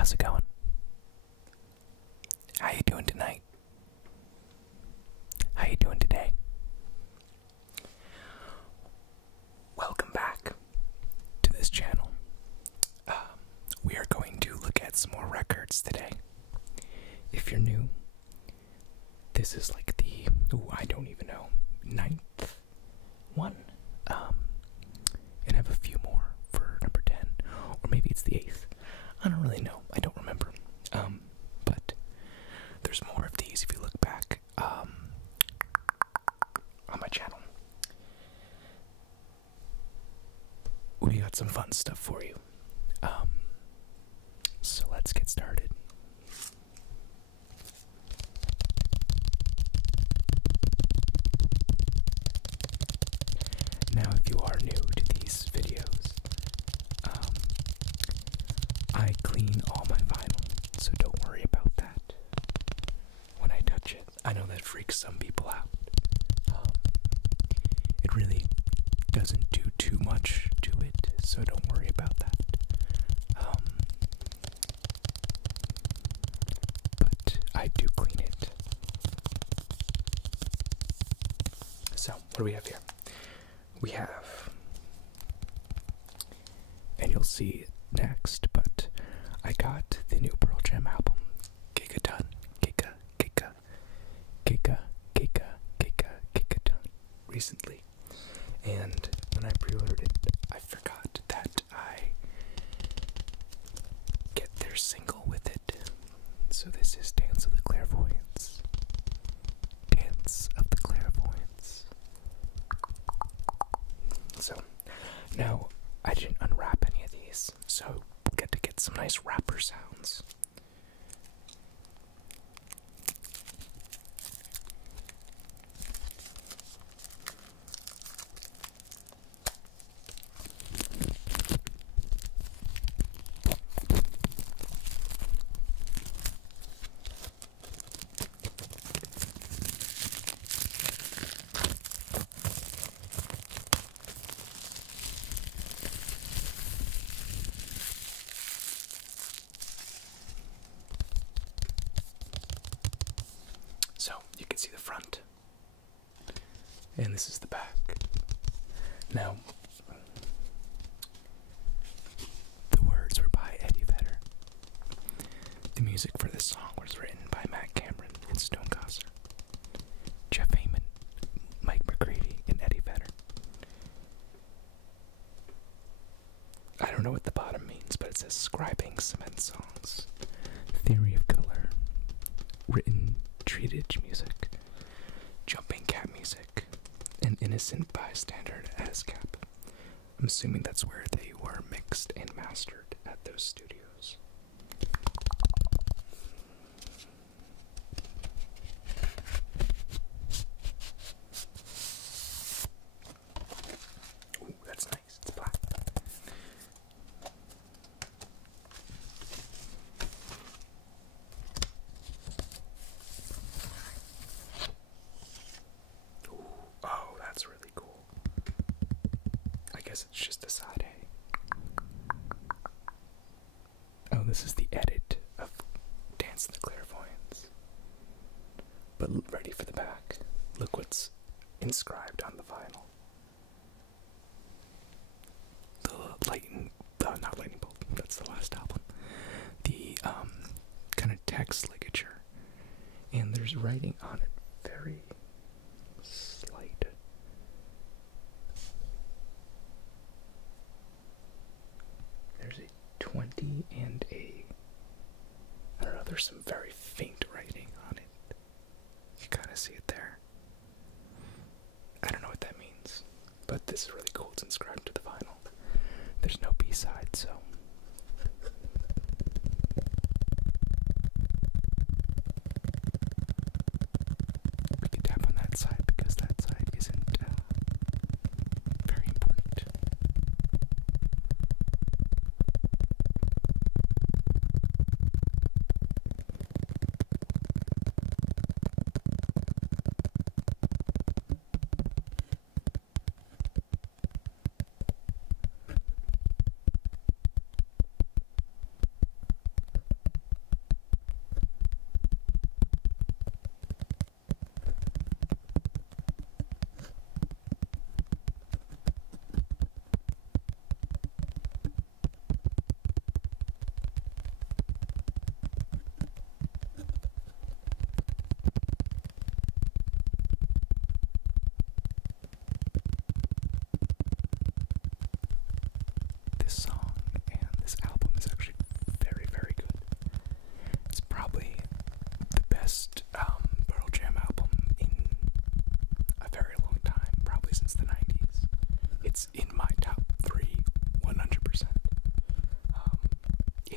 How's it going? How you doing tonight? How you doing today? Welcome back to this channel. We are going to look at some more records today. If you're new, this is like the, I don't even know, 9th one. And I have a few more for number 10, or maybe it's the 8th. I don't really know. I don't remember. But there's more of these if you look back on my channel. We got some fun stuff for you. So let's get started. Now, if you are new to these videos, I clean all my vinyl, so don't worry about that when I touch it. I know that freaks some people out. It really doesn't do too much to it, so don't worry about that. But I do clean it. So, what do we have here? We have, and you'll see it next, but I got the new Pearl Jam album, Gigaton, Gigaton, recently. And when I pre-ordered it, I forgot that I get their single with it. So this is Dance of the Clairvoyants. Dance of the Clairvoyants. So, now, I didn't unwrap any of these, so we'll get to get some nice wrapper sounds. So, you can see the front, and this is the back. Now, the words were by Eddie Vedder. The music for this song was written by Matt Cameron and Stonecasser, Jeff Heyman, Mike McCready, and Eddie Vedder. I don't know what the bottom means, but it says Scribing Cement Songs, Theory of Color, written treated music, Jumping Cat music, and Innocent Bystander ASCAP. I'm assuming that's where they were mixed and mastered at those studios. Ooh, that's nice. It's black. Oh, that's really cool. I guess it's just a side A. Oh, this is the edit of Dance of the Clairvoyants. But ready for the back. Look what's inscribed on the vinyl. Not lightning bolt, that's the last album. The kind of text ligature. And there's writing on it, very slight. There's a 20 and a, I don't know, there's some very faint writing on it. You kind of see it there. I don't know what that means, but this is really cool. It's inscribed to the vinyl. There's no B-side, so. We can tap on that side because that side isn't very important.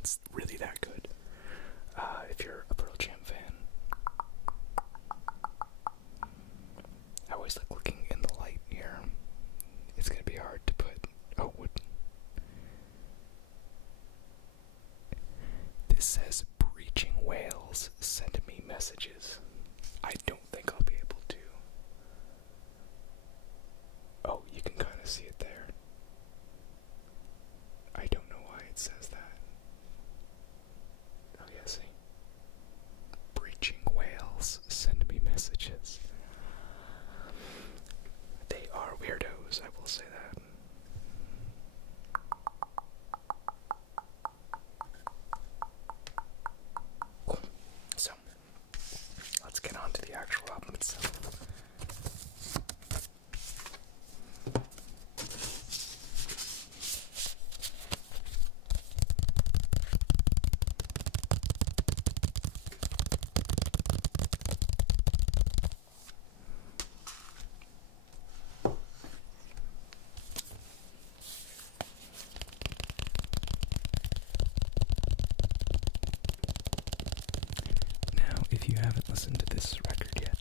It's really that good. If you're a Pearl Jam fan, I always like looking in the light here. It's gonna be hard to put. Oh, wood. This says breaching whales send me messages. I don't think I'll be able to. Oh, you can kind of see it there. I don't know why it says that. Oh, yeah, see? Breaching whales send me messages. They are weirdos, I will say that. Cool. So, let's get on to the actual album itself. If you haven't listened to this record yet,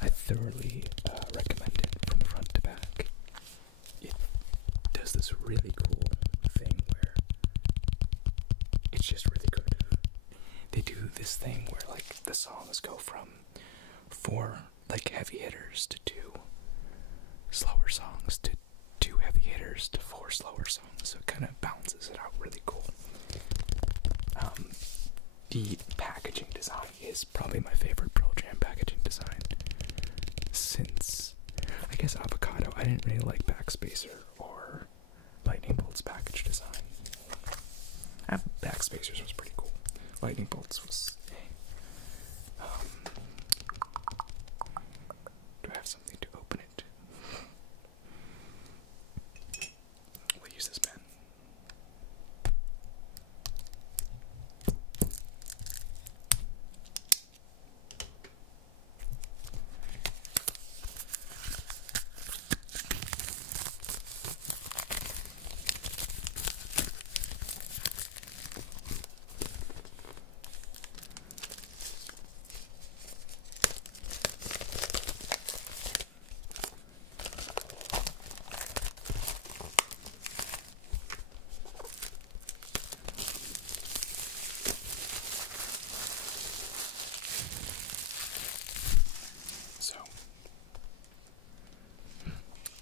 I thoroughly recommend it from front to back. It does this really cool thing where it's just really good. They do this thing where like the songs go from 4 like heavy hitters to 2 slower songs to 2 heavy hitters to 4 slower songs, so it kind of balances it out really cool. The packaging design is probably my favorite Pearl Jam packaging design since, I guess, Avocado. I didn't really like Backspacer or Lightning Bolt's package design. Backspacers was pretty cool. Lightning Bolt's was... do I have something to open it? We'll use this pen.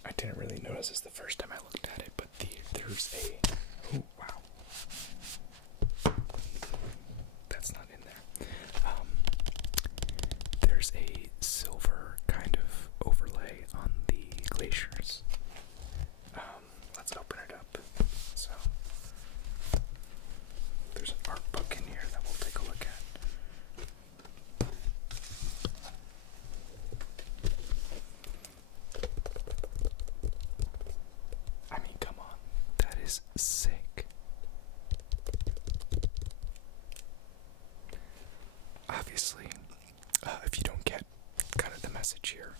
I didn't really notice this the first time I looked at it, but there's a... Oh, wow. That's not in there. There's a silver kind of overlay on the glaciers. Let's open it up. So, there's an art book in here that we'll take a look at. Sick. Obviously, if you don't get kind of the message here,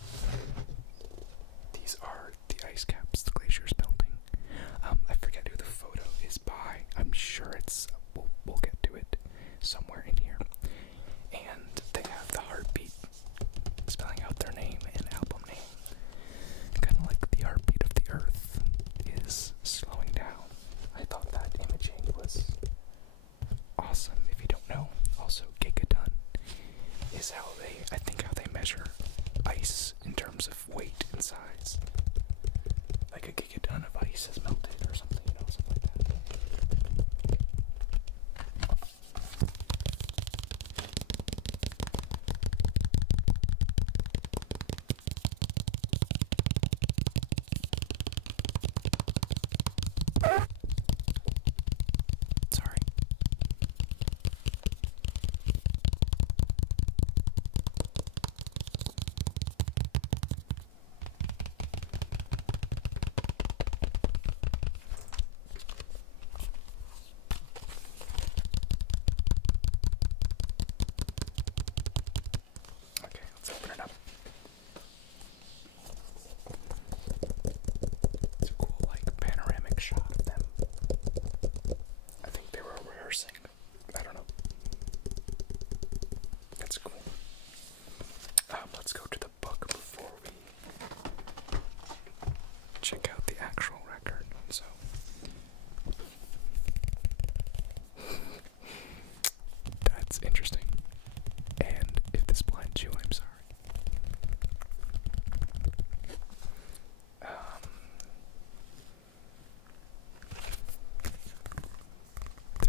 these are the ice caps the glacier's melting. I forget who the photo is by. I'm sure it's, we'll get to it somewhere in here. And they have the heartbeat spelling out their name and album name. Kind of like the heartbeat of the earth is slowing down. I thought that imaging was awesome. If you don't know, also gigaton is how they measure ice in terms of weight and size. Like a gigaton of ice has melted or something, something like that.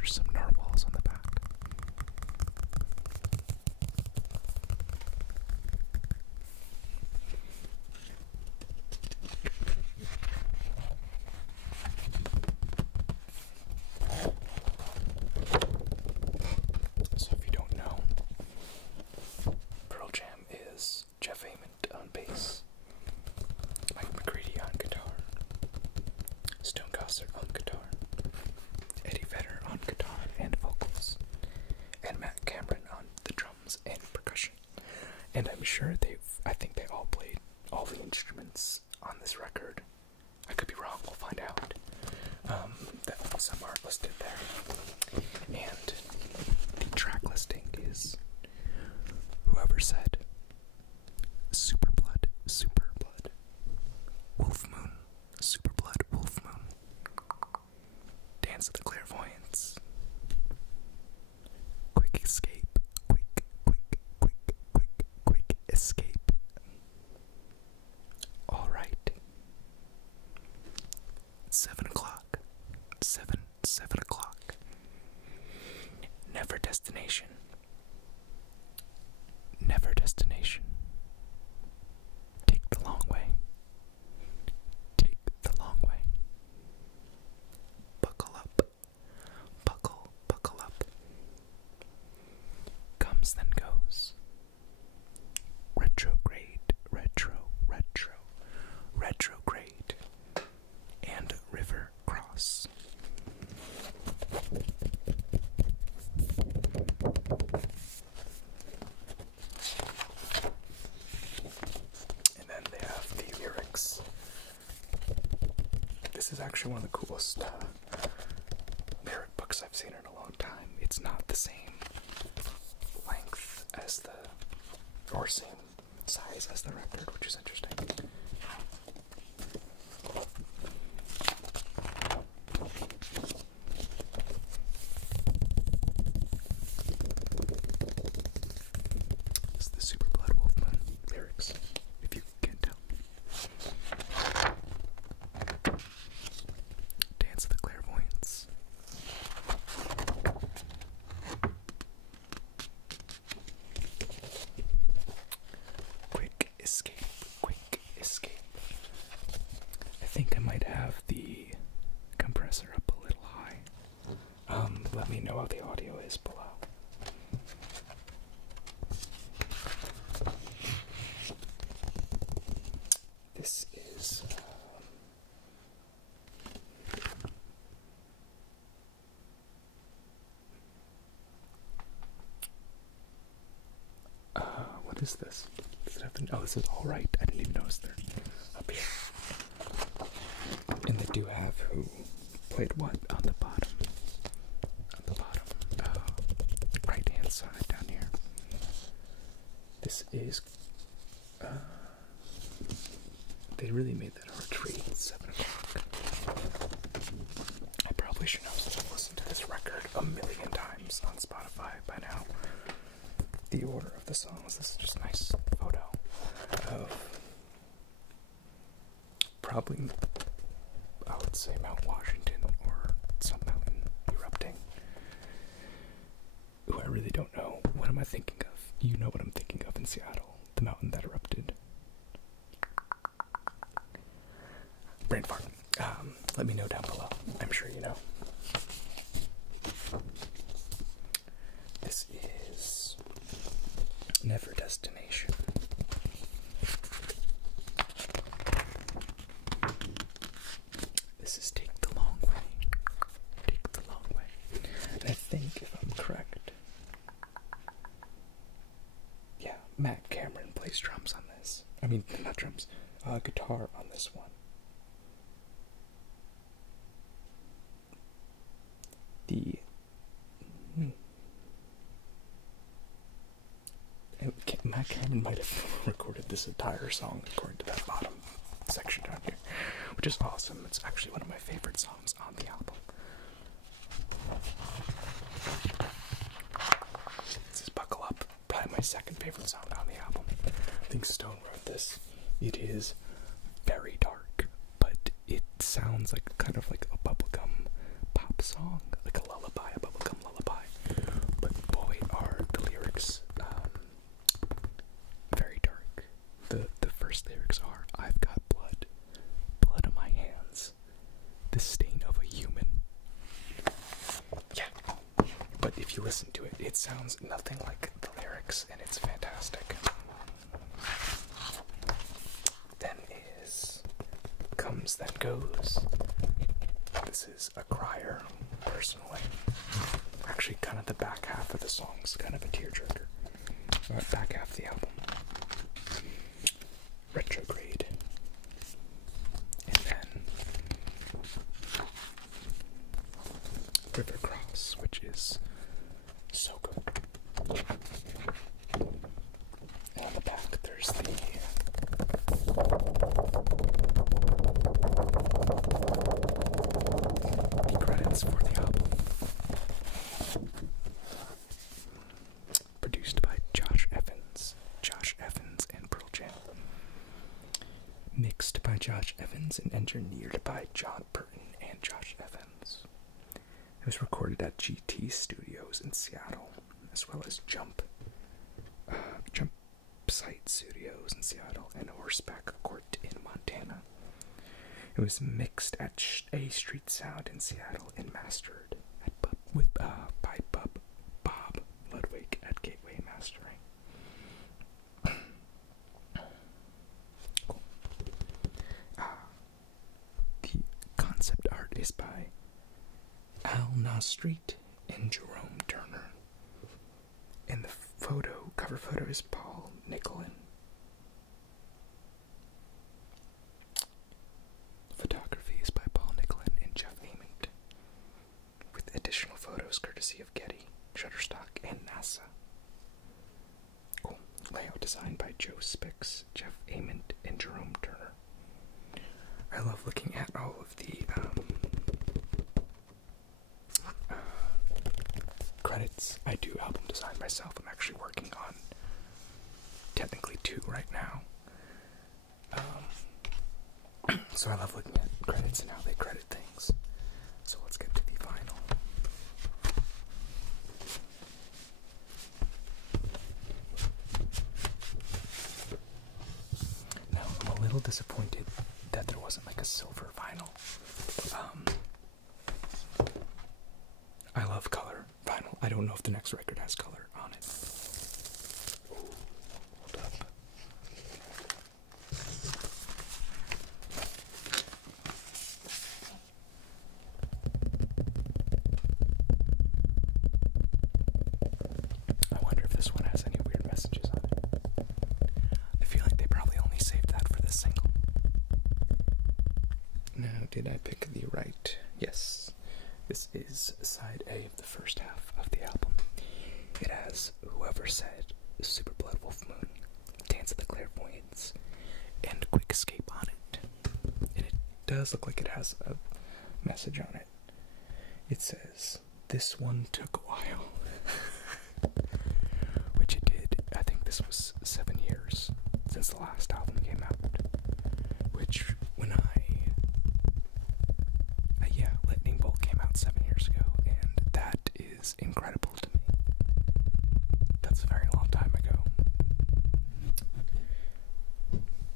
There's some narwhals on the back. So if you don't know, Pearl Jam is Jeff Ament on bass, Mike McCready on guitar, Stone Gossard on guitar, Eddie Vedder on guitar and vocals, and Matt Cameron on the drums and percussion. And I'm sure I think they all played all the instruments on this record. I could be wrong, we'll find out. That some aren't listed there. And the track listing is whoever said Super Blood, Wolf Moon, Super Blood, Wolf Moon, Dance of the Clairvoyants, Quick Escape, Quick Escape. Alright. 7 o'clock. 7 o'clock. Never Destination. Never Destination. Take the long way. Take the long way. Buckle up. Buckle up. Comes then goes. Retrograde. Retrograde. And River Cross. And then they have the lyrics. This is actually one of the coolest lyric books I've seen in a long time. It's not the same length as or same size as the record, which is interesting. It's the Super Blood Wolf Moon lyrics, if you can't tell. Dance of the Clairvoyants. Quick Escape. I think I might have the compressor up a little high. Let me know how the audio is below. This is what is this? Does it have to, oh, this is Alright. I didn't even notice they're up here. And they do have who played what on the bottom. Right hand side down here. This is they really made that hard to read. 7 o'clock. I probably should know since I've listened to this record a million times on Spotify by now. The order of the songs. This is just a nice photo of probably, I would say, Mount Washington or some mountain erupting. Ooh, I really don't know. What am I thinking of? You know what I'm thinking of in Seattle. The mountain that erupted. Brain fart. Let me know down below. I'm sure you know. This is Never Destination. This is Take the Long Way. Take the Long Way. And I think, if I'm correct, yeah, Matt Cameron plays drums on this. I mean, not drums, guitar on this one. Matt Cameron might have recorded this entire song according to that bottom section down here, which is awesome. It's actually one of my favorite songs on the album. This is Buckle Up, probably my second favorite song on the album. I think Stone wrote this. It is very dark, but it sounds like kind of like a bubblegum pop song, like a lullaby, a bubblegum if you listen to it, it sounds nothing like the lyrics, and it's fantastic. Then Comes Then Goes. This is a crier, personally. Actually, kind of the back half of the song's kind of a tearjerker. Back half of the album. Retrograde. And then River Cross, which is so good. And on the back, there's the credits for the album. Produced by Josh Evans and Pearl Jam. Mixed by Josh Evans and engineered by John Burton and Josh Evans. It was recorded at GT Studios in Seattle, as well as Jump Site Studios in Seattle and Horseback Court in Montana. It was mixed at A Street Sound in Seattle and mastered by Bob Ludwig at Gateway Mastering. Cool. The concept art is by Al Street and Jerome Turner. And the cover photo is Paul Nicholin. Photography is by Paul Nicholin and Jeff Ament, with additional photos courtesy of Getty, Shutterstock, and NASA. Cool. Layout design by Joe Spix, Jeff Ament, and Jerome Turner. I love looking at all of the credits. I do album design myself. I'm actually working on technically 2 right now. So I love looking at credits and how they credit things. So let's get to the vinyl. Now, I'm a little disappointed that there wasn't like a silver vinyl. I love color vinyl. I don't know if the next record has color on it. Ooh, hold up. I wonder if this one has any weird messages on it. I feel like they probably only saved that for this single. Now, did I pick the right? Yes. This is side A of the first half of the album. It has Whoever Said, Super Blood Wolf Moon, Dance of the Clairvoyants, and Quick Escape on it. And it does look like it has a message on it. It says, "This one took a while." Which it did. I think this was 7 years since the last album came out. Which, when Lightning Bolt came out 7 years ago, and that is incredible to me. That's a very long time ago.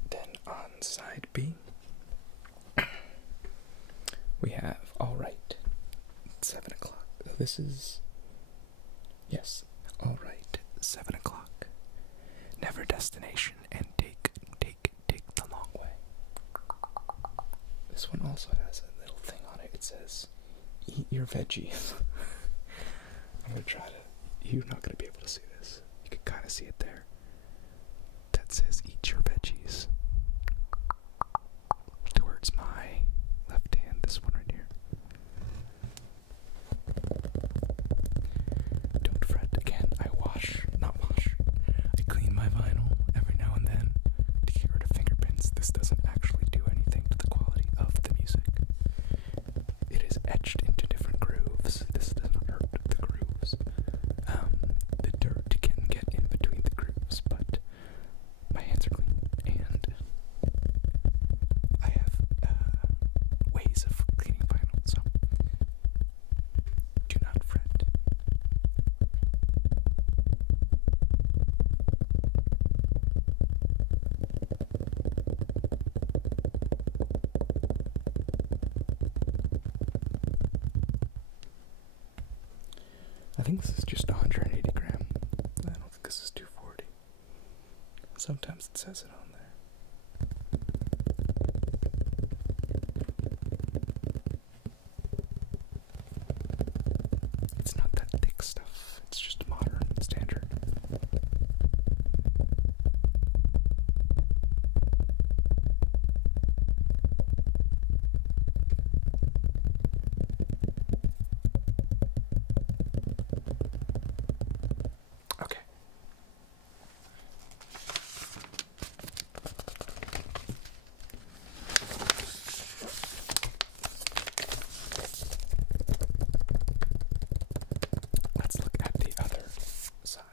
Then on side B, we have Alright, 7 o'clock. This is, yes, Alright, 7 o'clock. Never Destination, and Take the Long Way. This one also has a little thing on it. It says, "Eat your veggies." I'm gonna try to, you're not gonna be able to see this. You can kind of see it there. That says, "Eat your veggies." Towards my left hand, this one right here. Don't fret, again, I clean my vinyl every now and then to get rid of fingerprints. This doesn't actually do anything to the quality of the music. It is etched into different grooves. This does not hurt the grooves. The dirt can get in between the grooves, but my hands are clean, and I have I think this is just 180 gram. I don't think this is 240. Sometimes it says it on there. It's not that thick stuff. It's just modern, standard. Okay. Let's look at the other side.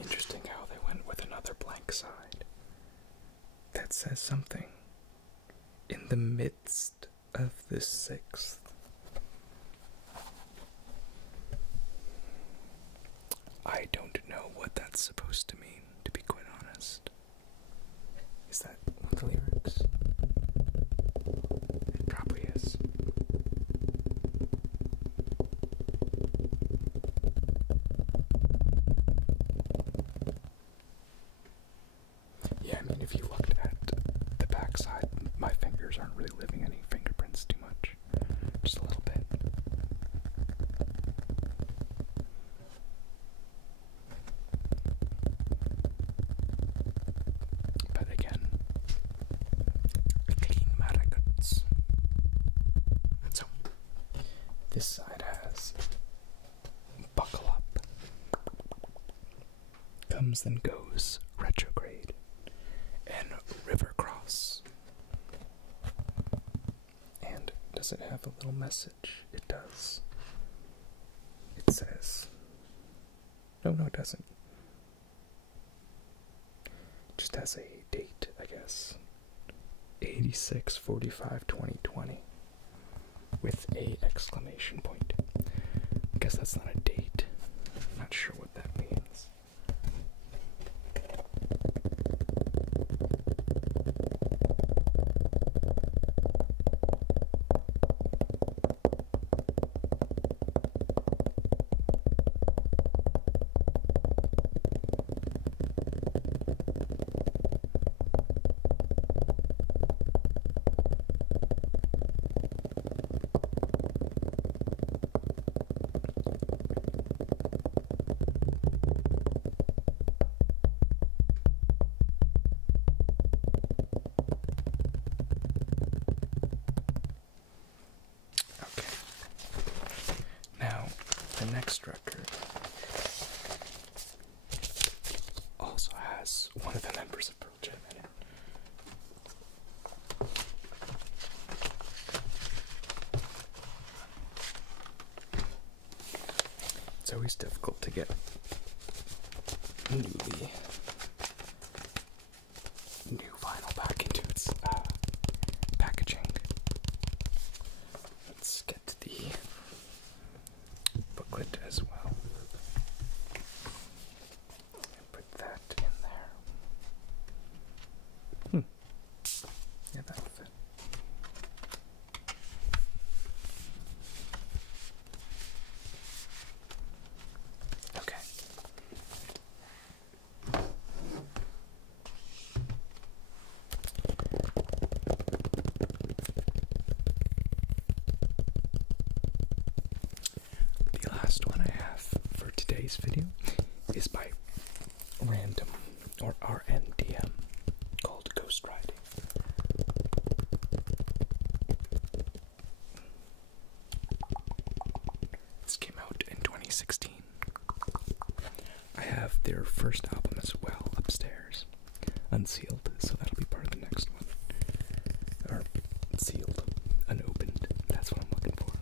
Interesting how they went with another blank side that says something in the midst of the sixth. I don't know what that's supposed to mean, to be quite honest. Is that the lyrics? It probably is. Yeah, I mean, if you looked at the backside, my fingers aren't really leaving any fingerprints too much. Just a little bit. But again, clean my records. So, this side has Buckle Up, Comes and Goes, Retrograde, and River Cross. And does it have a little message? It does. It says, no, it doesn't. It just has a date, I guess. 86/45/2020 with a exclamation point. I guess that's not a date. I'm not sure what that means. The next record also has one of the members of Pearl Jam in it. It's always difficult to get new vinyl back into its packaging. Let's get the booklet as well. And put that in there. Yeah, that'll fit. Okay. The last one I have for today's video is by Random, or RNDM, called Ghost Riding. This came out in 2016. I have their first album as well upstairs, unsealed, so that'll be part of the next one. Or sealed, unopened, that's what I'm looking for.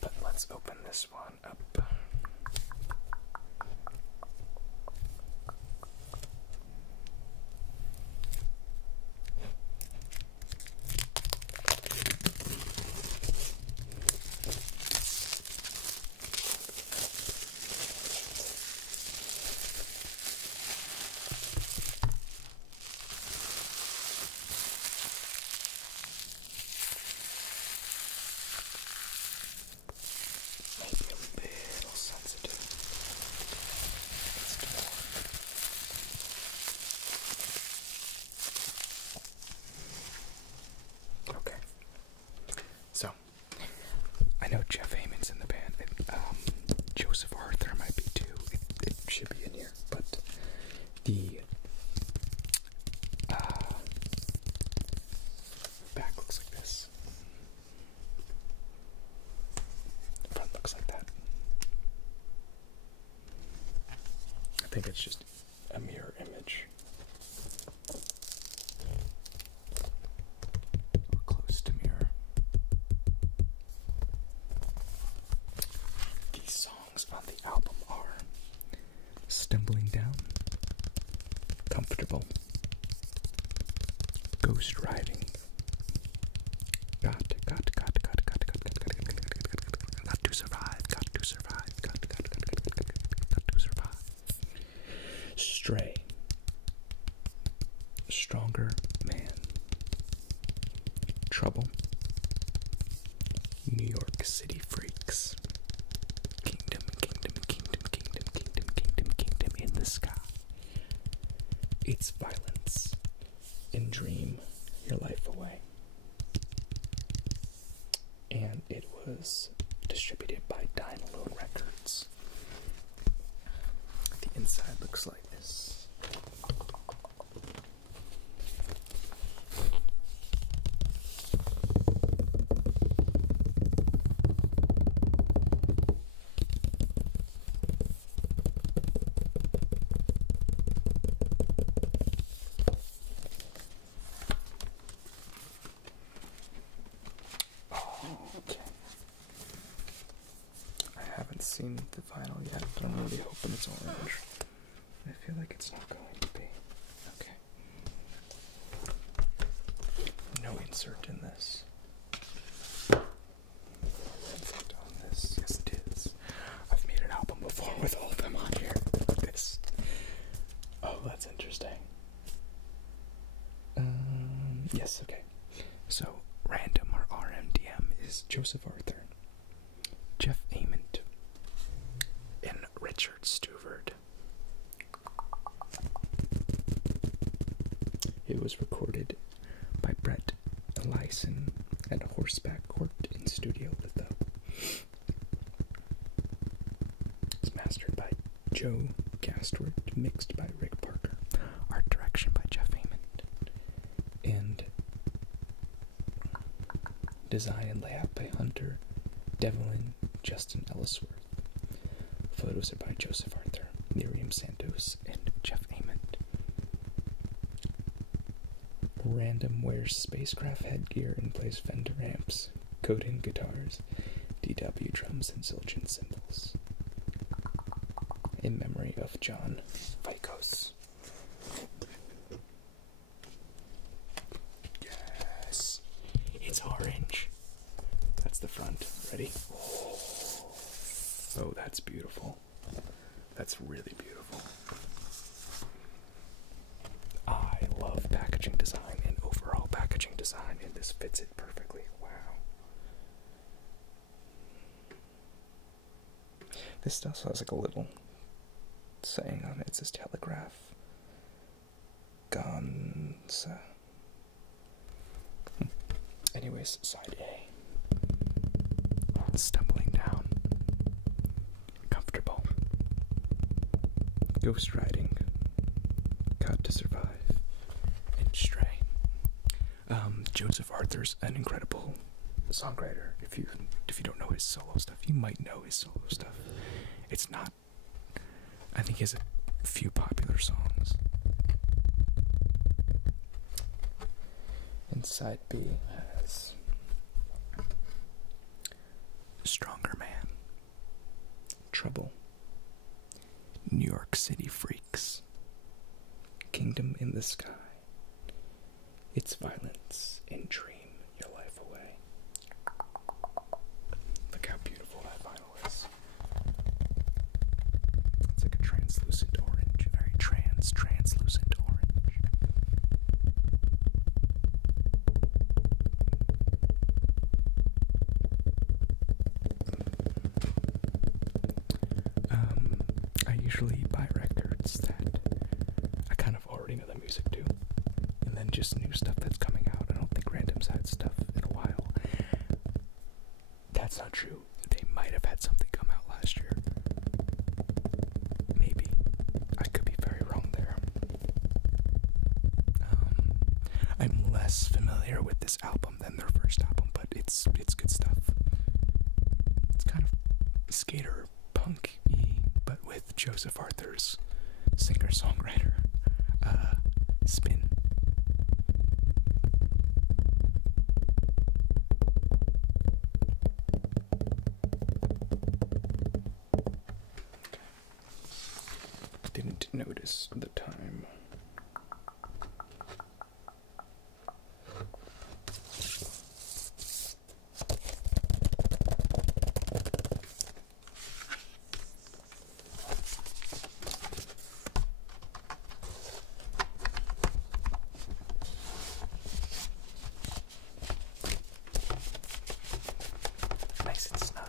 But let's open this one up. Maybe a little sensitive. Okay. So, I know Jeff Heyman's in the band. Joseph Arthur might be too. It should be in here, but the back looks like this. The front looks like that. I think it's just a mirror image. Close to mirror. These songs on the album are Stumbling Down, Comfortable, Ghost Riding, Got to Survive, Got to Survive, Got to Survive, Stray, Stronger Man, Trouble, New York City Freaks, Kingdom in the Sky, It's Violence, and Dream Your Life Away. And it was distributed by Dynalone Records. The inside looks like this. Okay. I haven't seen the vinyl yet, but I'm really hoping it's orange. I feel like it's not going to be. Okay. No insert in this. Insert on this. Yes, it is. I've made an album before with all of them on here. This. Oh, that's interesting. Yes, okay. So, Random, or RMDM, is Joseph Arthur, Jeff Ament, and Richard Stewart. It was recorded by Brett Elyson at Horseback Court in Studio Litho. It's mastered by Joe Gastward, mixed by Rick Parker, art direction by Jeff Ament, and design and layout by Hunter Devlin, Justin Ellisworth. Photos are by Joseph Arthur, Miriam Santos, and Jeff Ament. Random wears spacecraft headgear and plays Fender amps, Godin guitars, DW drums, and Zildjian cymbals. In memory of John Vicos. Yes, it's orange. That's the front. Ready? Oh, that's beautiful. That's really beautiful. I love packaging design and overall packaging design, and this fits it perfectly. Wow. This stuff has like a little saying on it. It says Telegraph Gonza. Anyways, side A. Stumbling Down, Comfortable, Ghost Riding, Got to Survive, and Stray. Joseph Arthur's an incredible songwriter. If you don't know his solo stuff, you might know his solo stuff. It's not. I think he has a few popular songs. And side B has Stronger Man, Trouble, New York City Freaks, Kingdom in the Sky, It's Violence, and Dream Your Life Away. Look how beautiful that vinyl is. It's like a translucent orange, very translucent orange. I usually buy records that I kind of already know the music to, and then just new stuff that's coming out. I don't think Random's had stuff in a while. That's not true. They might have had something come out last year. Maybe. I could be very wrong there. I'm less familiar with this album than their first album, but it's good stuff. It's kind of skater punk-y, but with Joseph Arthur's singer-songwriter spin. Didn't notice the time. Nice and snug.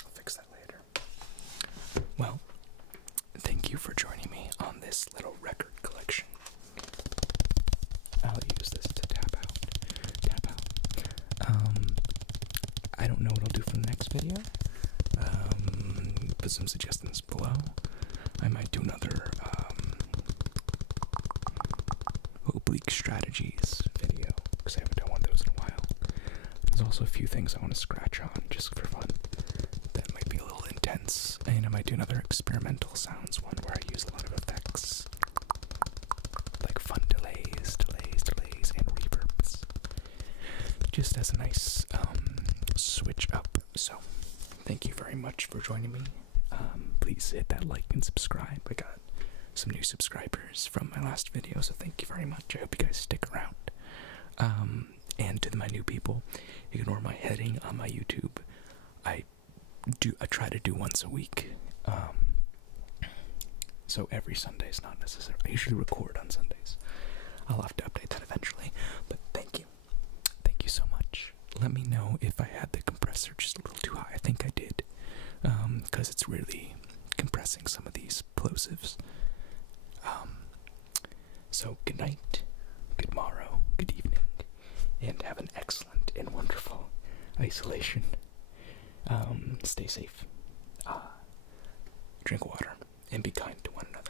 I'll fix that later. Well, thank you for joining me on this little record collection. I'll use this to tap out. I don't know what I'll do for the next video. Put some suggestions below. I might do another oblique strategies video, because I haven't done one of those in a while. There's also a few things I want to scratch on just for fun that might be a little intense, and I might do another experimental sounds one where I use a lot of effects, like fun delays, and reverbs, just as a nice switch up. So thank you very much for joining me. Please hit that like and subscribe. I got some new subscribers from my last video, so thank you very much. I hope you guys stick around. And to my new people, ignore my heading on my YouTube. I try to do once a week. So every Sunday is not necessary. I usually record on Sundays. I'll have to update that eventually. But thank you. Thank you so much. Let me know if I had the compressor just a little too high. I think I did. Because it's really compressing some of these plosives. So good night, good morrow, good evening, and have an excellent and wonderful isolation. Stay safe, drink water, and be kind to one another.